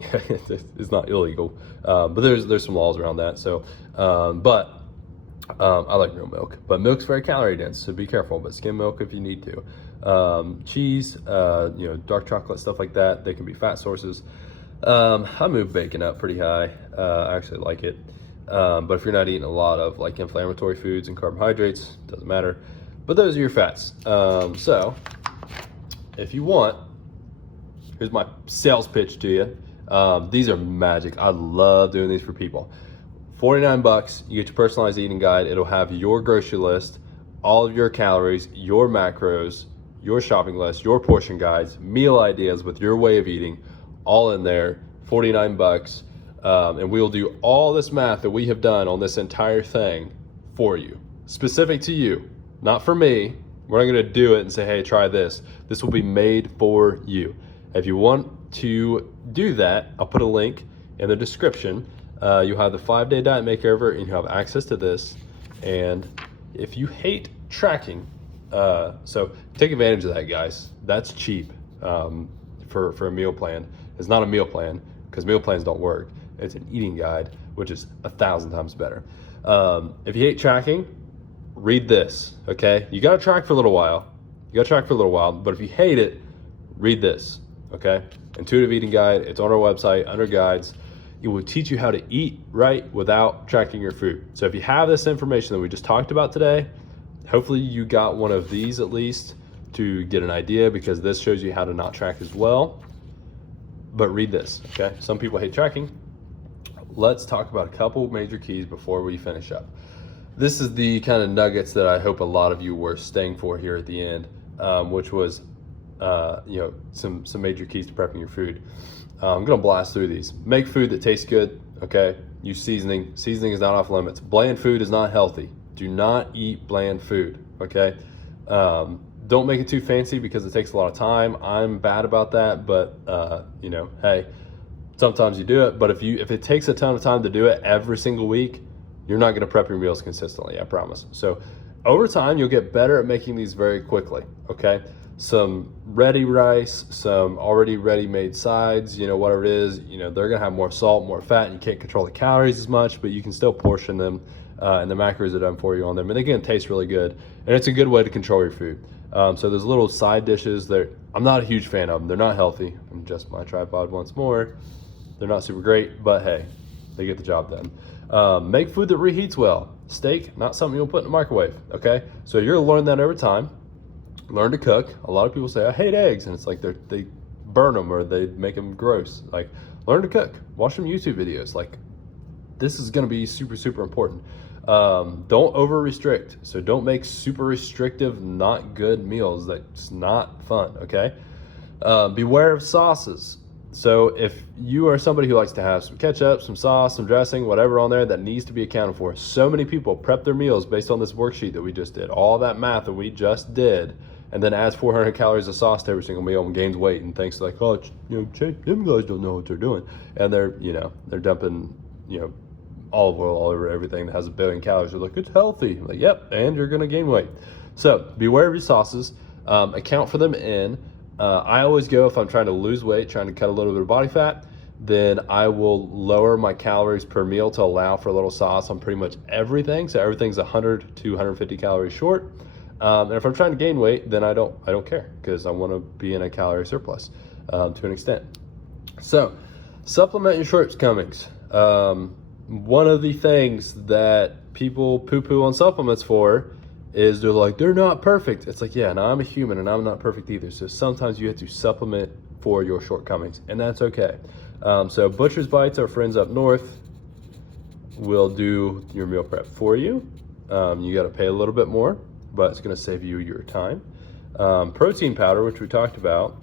it's not illegal. But there's some laws around that. So, I like real milk, but milk's very calorie dense, so be careful. But skim milk if you need to. Cheese, dark chocolate, stuff like that. They can be fat sources. I move bacon up pretty high. I actually like it. But if you're not eating a lot of like inflammatory foods and carbohydrates, doesn't matter. But those are your fats. So if you want, here's my sales pitch to you. These are magic. I love doing these for people. $49, you get your personalized eating guide. It'll have your grocery list, all of your calories, your macros, your shopping list, your portion guides, meal ideas with your way of eating, all in there, $49. And we'll do all this math that we have done on this entire thing for you, specific to you, not for me. We're not going to do it and say, hey, try this. This will be made for you. If you want to do that, I'll put a link in the description. You'll have the 5-day diet makeover and you'll have access to this. And if you hate tracking, so take advantage of that, guys. That's cheap for a meal plan. It's not a meal plan because meal plans don't work. It's an eating guide, which is 1,000 times better. If you hate tracking, read this, okay? You gotta track for a little while. But if you hate it, read this, okay? Intuitive Eating Guide. It's on our website under guides. It will teach you how to eat right without tracking your food. So if you have this information that we just talked about today, hopefully you got one of these at least to get an idea, because this shows you how to not track as well. But read this, okay? Some people hate tracking. Let's talk about a couple major keys before we finish up. This is the kind of nuggets that I hope a lot of you were staying for here at the end, which was some major keys to prepping your food. I'm gonna blast through these. Make food that tastes good, okay? Use seasoning. Seasoning is not off limits. Bland food is not healthy. Do not eat bland food, okay? Don't make it too fancy because it takes a lot of time. I'm bad about that, but hey, sometimes you do it. But if it takes a ton of time to do it every single week, you're not gonna prep your meals consistently, I promise. So over time, you'll get better at making these very quickly, okay? Some ready rice, some already ready-made sides, whatever it is, they're gonna have more salt, more fat, and you can't control the calories as much, but you can still portion them, and the macros are done for you on them, and they're gonna taste really good, and it's a good way to control your food. So there's little side dishes that I'm not a huge fan of them. They're not healthy. I'm just my tripod once more. They're not super great, but hey, they get the job done. Make food that reheats well. Steak, not something you'll put in the microwave, okay? So you're gonna learn that over time. Learn to cook. A lot of people say, I hate eggs, and it's like they burn them or they make them gross. Like, learn to cook. Watch some YouTube videos. Like, this is gonna be super, super important. Don't over restrict. So don't make super restrictive, not good meals. That's not fun, okay? Beware of sauces. So if you are somebody who likes to have some ketchup, some sauce, some dressing, whatever on there, that needs to be accounted for. So many people prep their meals based on this worksheet that we just did, all that math that we just did, and then adds 400 calories of sauce to every single meal and gains weight and thinks like, oh, them guys don't know what they're doing. And they're dumping, olive oil all over everything that has 1 billion calories. They're like, it's healthy. Like, yep, and you're gonna gain weight. So beware of your sauces. Account for them in. I always go, if I'm trying to lose weight, trying to cut a little bit of body fat, then I will lower my calories per meal to allow for a little sauce on pretty much everything. So everything's 100 to 150 calories short. And if I'm trying to gain weight, then I don't care, because I want to be in a calorie surplus to an extent. So supplement your shortcomings. One of the things that people poo-poo on supplements for is they're like, they're not perfect. It's like, yeah, no, I'm a human and I'm not perfect either. So sometimes you have to supplement for your shortcomings, and that's okay. So Butcher's Bites, our friends up north, will do your meal prep for you. You got to pay a little bit more, but it's going to save you your time. Protein powder, which we talked about,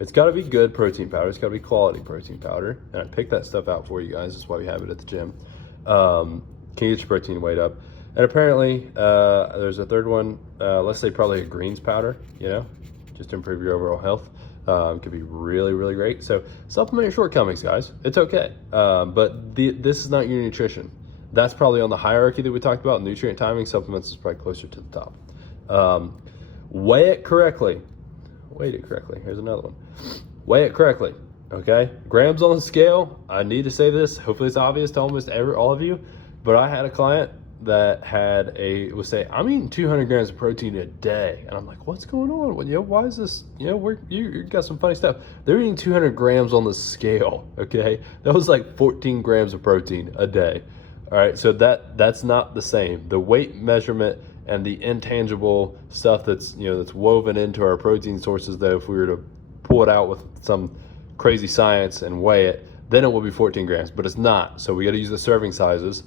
it's got to be good protein powder. It's got to be quality protein powder. And I picked that stuff out for you guys. That's why we have it at the gym. Can get your protein weight up. And apparently, there's a third one, let's say probably a greens powder, just to improve your overall health. Could be really, really great. So supplement your shortcomings, guys. It's okay. But this is not your nutrition. That's probably on the hierarchy that we talked about. Nutrient timing, supplements is probably closer to the top. Weigh it correctly. Weigh it correctly. Here's another one. Weigh it correctly, okay? Grams on the scale. I need to say this. Hopefully it's obvious to almost all of you. But I had a client that was say, I'm eating 200 grams of protein a day. And I'm like, what's going on? Well, why is this, you got some funny stuff. They're eating 200 grams on the scale, okay? That was like 14 grams of protein a day. All right, so that's not the same. The weight measurement and the intangible stuff that's woven into our protein sources, though, if we were to pull it out with some crazy science and weigh it, then it will be 14 grams, but it's not. So we got to use the serving sizes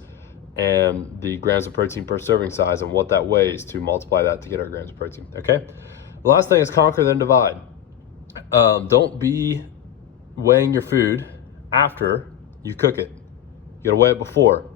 and the grams of protein per serving size and what that weighs to multiply that to get our grams of protein, okay? The last thing is conquer, then divide. Don't be weighing your food after you cook it. You gotta weigh it before.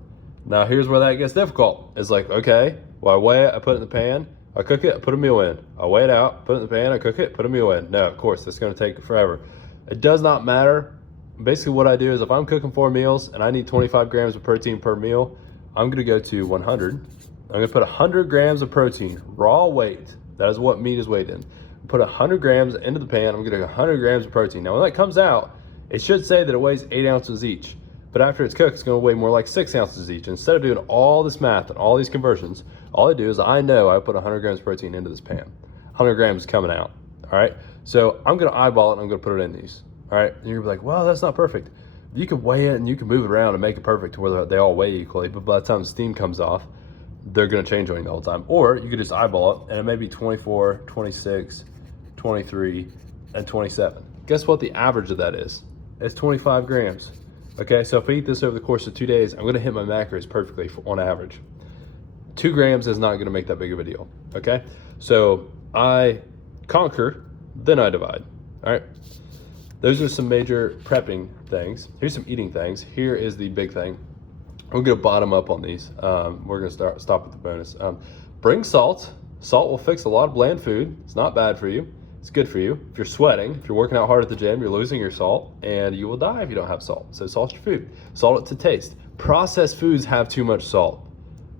Now here's where that gets difficult. It's like, okay, well I weigh it, I put it in the pan, I cook it, I put a meal in. I weigh it out, put it in the pan, I cook it, put a meal in. No, of course, that's gonna take forever. It does not matter. Basically what I do is if I'm cooking 4 meals and I need 25 grams of protein per meal, I'm gonna go to 100. I'm gonna put 100 grams of protein, raw weight. That is what meat is weighed in. Put 100 grams into the pan, I'm gonna get 100 grams of protein. Now when that comes out, it should say that it weighs 8 ounces each. But after it's cooked, it's gonna weigh more like 6 ounces each. Instead of doing all this math and all these conversions, all I do is I know I put 100 grams of protein into this pan. 100 grams is coming out, all right? So I'm gonna eyeball it and I'm gonna put it in these, all right? And you're gonna be like, well, that's not perfect. You can weigh it and you can move it around and make it perfect to where they all weigh equally, but by the time the steam comes off, they're gonna change on you the whole time. Or you could just eyeball it and it may be 24, 26, 23, and 27. Guess what the average of that is? It's 25 grams. Okay, so if I eat this over the course of 2 days, I'm gonna hit my macros perfectly on average. 2 grams is not gonna make that big of a deal, okay? So I conquer, then I divide, all right? Those are some major prepping things. Here's some eating things. Here is the big thing. We're gonna bottom up on these. We're gonna stop with the bonus. Bring salt. Salt will fix a lot of bland food. It's not bad for you. It's good for you. If you're sweating, if you're working out hard at the gym, you're losing your salt and you will die if you don't have salt. So salt your food. Salt it to taste. Processed foods have too much salt.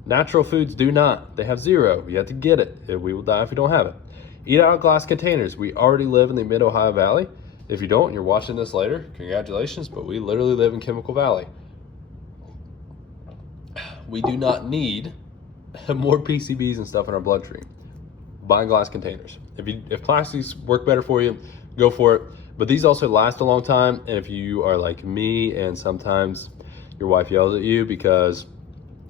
Natural foods do not. They have 0. You have to get it. We will die if you don't have it. Eat out of glass containers. We already live in the mid-Ohio Valley. If you don't and you're watching this later, congratulations, but we literally live in Chemical Valley. We do not need more PCBs and stuff in our bloodstream. Buy glass containers. If plastics work better for you, go for it. But these also last a long time. And if you are like me and sometimes your wife yells at you because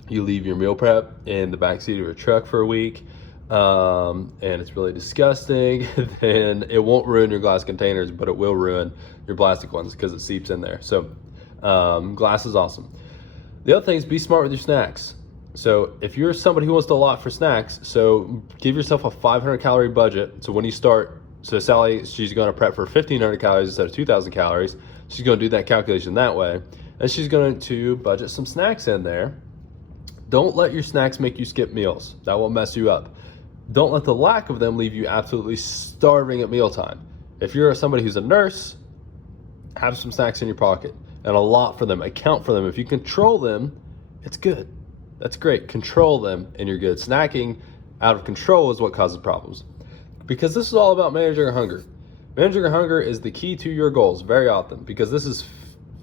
you leave your meal prep in the backseat of your truck for a week, and it's really disgusting, then it won't ruin your glass containers, but it will ruin your plastic ones because it seeps in there. So glass is awesome. The other thing is be smart with your snacks. So if you're somebody who wants to allot for snacks, so give yourself a 500 calorie budget. So when you start, so Sally, she's going to prep for 1,500 calories instead of 2,000 calories. She's going to do that calculation that way. And she's going to budget some snacks in there. Don't let your snacks make you skip meals. That will mess you up. Don't let the lack of them leave you absolutely starving at mealtime. If you're somebody who's a nurse, have some snacks in your pocket and allot for them, account for them. If you control them, it's good. That's great. Control them and you're good. Snacking out of control is what causes problems. Because this is all about managing your hunger. Managing your hunger is the key to your goals very often because this is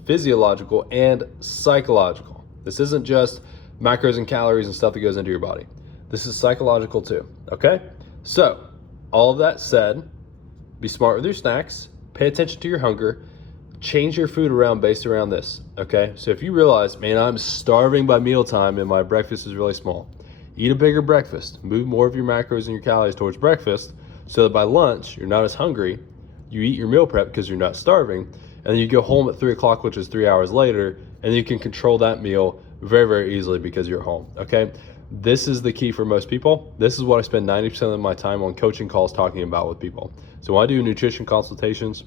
physiological and psychological. This isn't just macros and calories and stuff that goes into your body. This is psychological too, okay? So, all of that said, be smart with your snacks, pay attention to your hunger, change your food around based around this, okay? So if you realize, man, I'm starving by mealtime and my breakfast is really small, eat a bigger breakfast. Move more of your macros and your calories towards breakfast so that by lunch, you're not as hungry. You eat your meal prep because you're not starving, and then you go home at 3 o'clock, which is 3 hours later, and you can control that meal very, very easily because you're home, okay? This is the key for most people. This is what I spend 90% of my time on coaching calls talking about with people. So when I do nutrition consultations,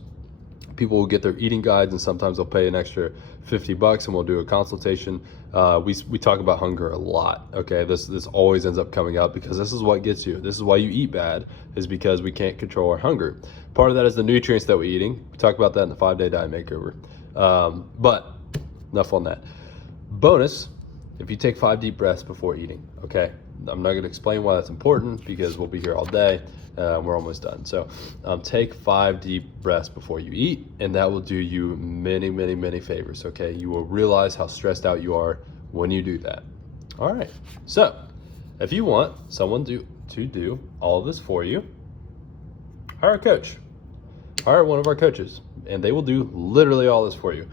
people will get their eating guides and sometimes they'll pay an extra $50 and we'll do a consultation. We talk about hunger a lot, okay? This always ends up coming up because this is what gets you. This is why you eat bad, is because we can't control our hunger. Part of that is the nutrients that we're eating. We talk about that in the 5-day diet makeover. But enough on that. Bonus, if you take 5 deep breaths before eating, okay? I'm not gonna explain why that's important because we'll be here all day. We're almost done. So take 5 deep breaths before you eat, and that will do you many, many, many favors, okay? You will realize how stressed out you are when you do that. All right, so if you want someone to do all of this for you, hire a coach. Hire one of our coaches, and they will do literally all this for you.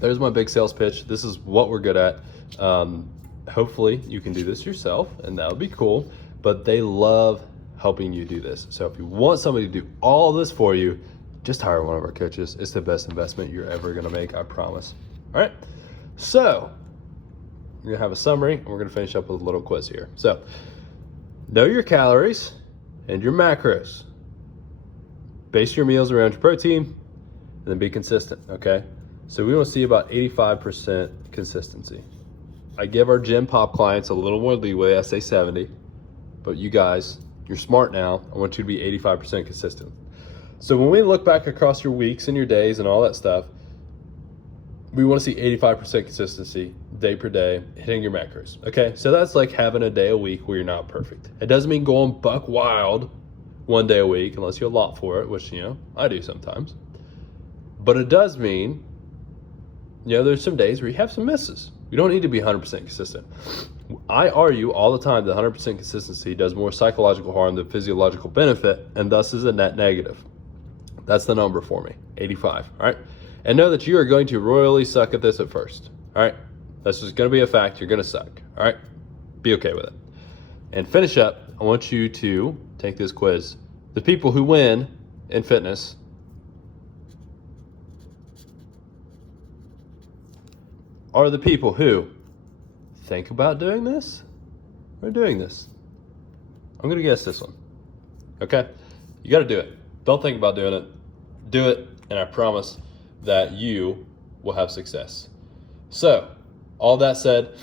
There's my big sales pitch. This is what we're good at. Hopefully you can do this yourself, and that would be cool. But they love helping you do this. So if you want somebody to do all this for you, just hire one of our coaches. It's the best investment you're ever going to make, I promise. All right. So we're going to have a summary, and we're going to finish up with a little quiz here. So know your calories and your macros. Base your meals around your protein, and then be consistent, okay? So we want to see about 85% consistency. I give our gym pop clients a little more leeway. I say 70, but you guys, you're smart now. I want you to be 85% consistent. So when we look back across your weeks and your days and all that stuff, we want to see 85% consistency day per day, hitting your macros, okay? So that's like having a day a week where you're not perfect. It doesn't mean going buck wild one day a week unless you allot for it, which, I do sometimes. But it does mean, there's some days where you have some misses. You don't need to be 100% consistent. I argue all the time that 100% consistency does more psychological harm than physiological benefit, and thus is a net negative. That's the number for me, 85, all right? And know that you are going to royally suck at this at first, all right? That's just going to be a fact. You're going to suck, all right? Be okay with it. And finish up, I want you to take this quiz. The people who win in fitness are the people who think about doing this or doing this. I'm going to guess this one, okay? You got to do it. Don't think about doing it. Do it, and I promise that you will have success. So, all that said,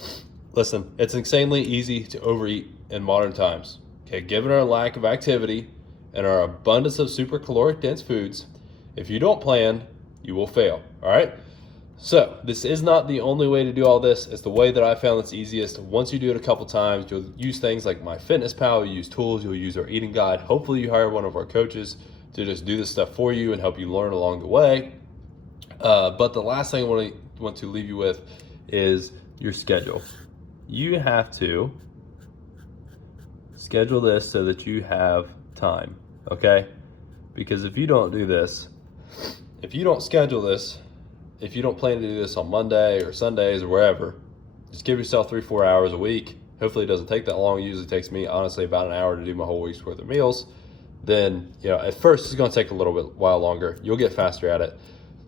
listen, it's insanely easy to overeat in modern times. Okay, given our lack of activity and our abundance of super caloric dense foods, if you don't plan, you will fail, all right? So this is not the only way to do all this. It's the way that I found that's easiest. Once you do it a couple times, you'll use things like MyFitnessPal, you'll use tools, you'll use our eating guide. Hopefully you hire one of our coaches to just do this stuff for you and help you learn along the way. But the last thing I want to leave you with is your schedule. You have to schedule this so that you have time, okay? Because if you don't do this, if you don't schedule this, if you don't plan to do this on Monday or Sundays or wherever, just give yourself 3-4 hours a week. Hopefully it doesn't take that long. It usually takes me, honestly, about an hour to do my whole week's worth of meals. Then, at first it's going to take a little bit while longer. You'll get faster at it.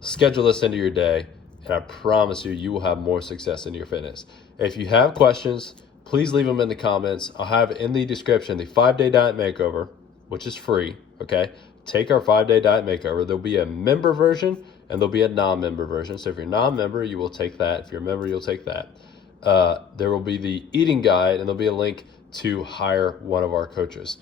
Schedule this into your day, and I promise you, you will have more success in your fitness. If you have questions, please leave them in the comments. I'll have in the description the 5-day diet makeover, which is free, okay? Take our 5-day diet makeover. There'll be a member version and there'll be a non-member version. So if you're non-member, you will take that. If you're a member, you'll take that. There will be the eating guide, and there'll be a link to hire one of our coaches.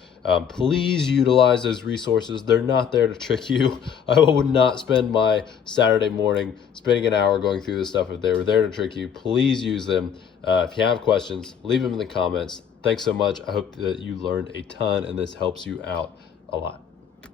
Please utilize those resources. They're not there to trick you. I would not spend my Saturday morning spending an hour going through this stuff if they were there to trick you. Please use them. If you have questions, leave them in the comments. Thanks so much. I hope that you learned a ton and this helps you out a lot.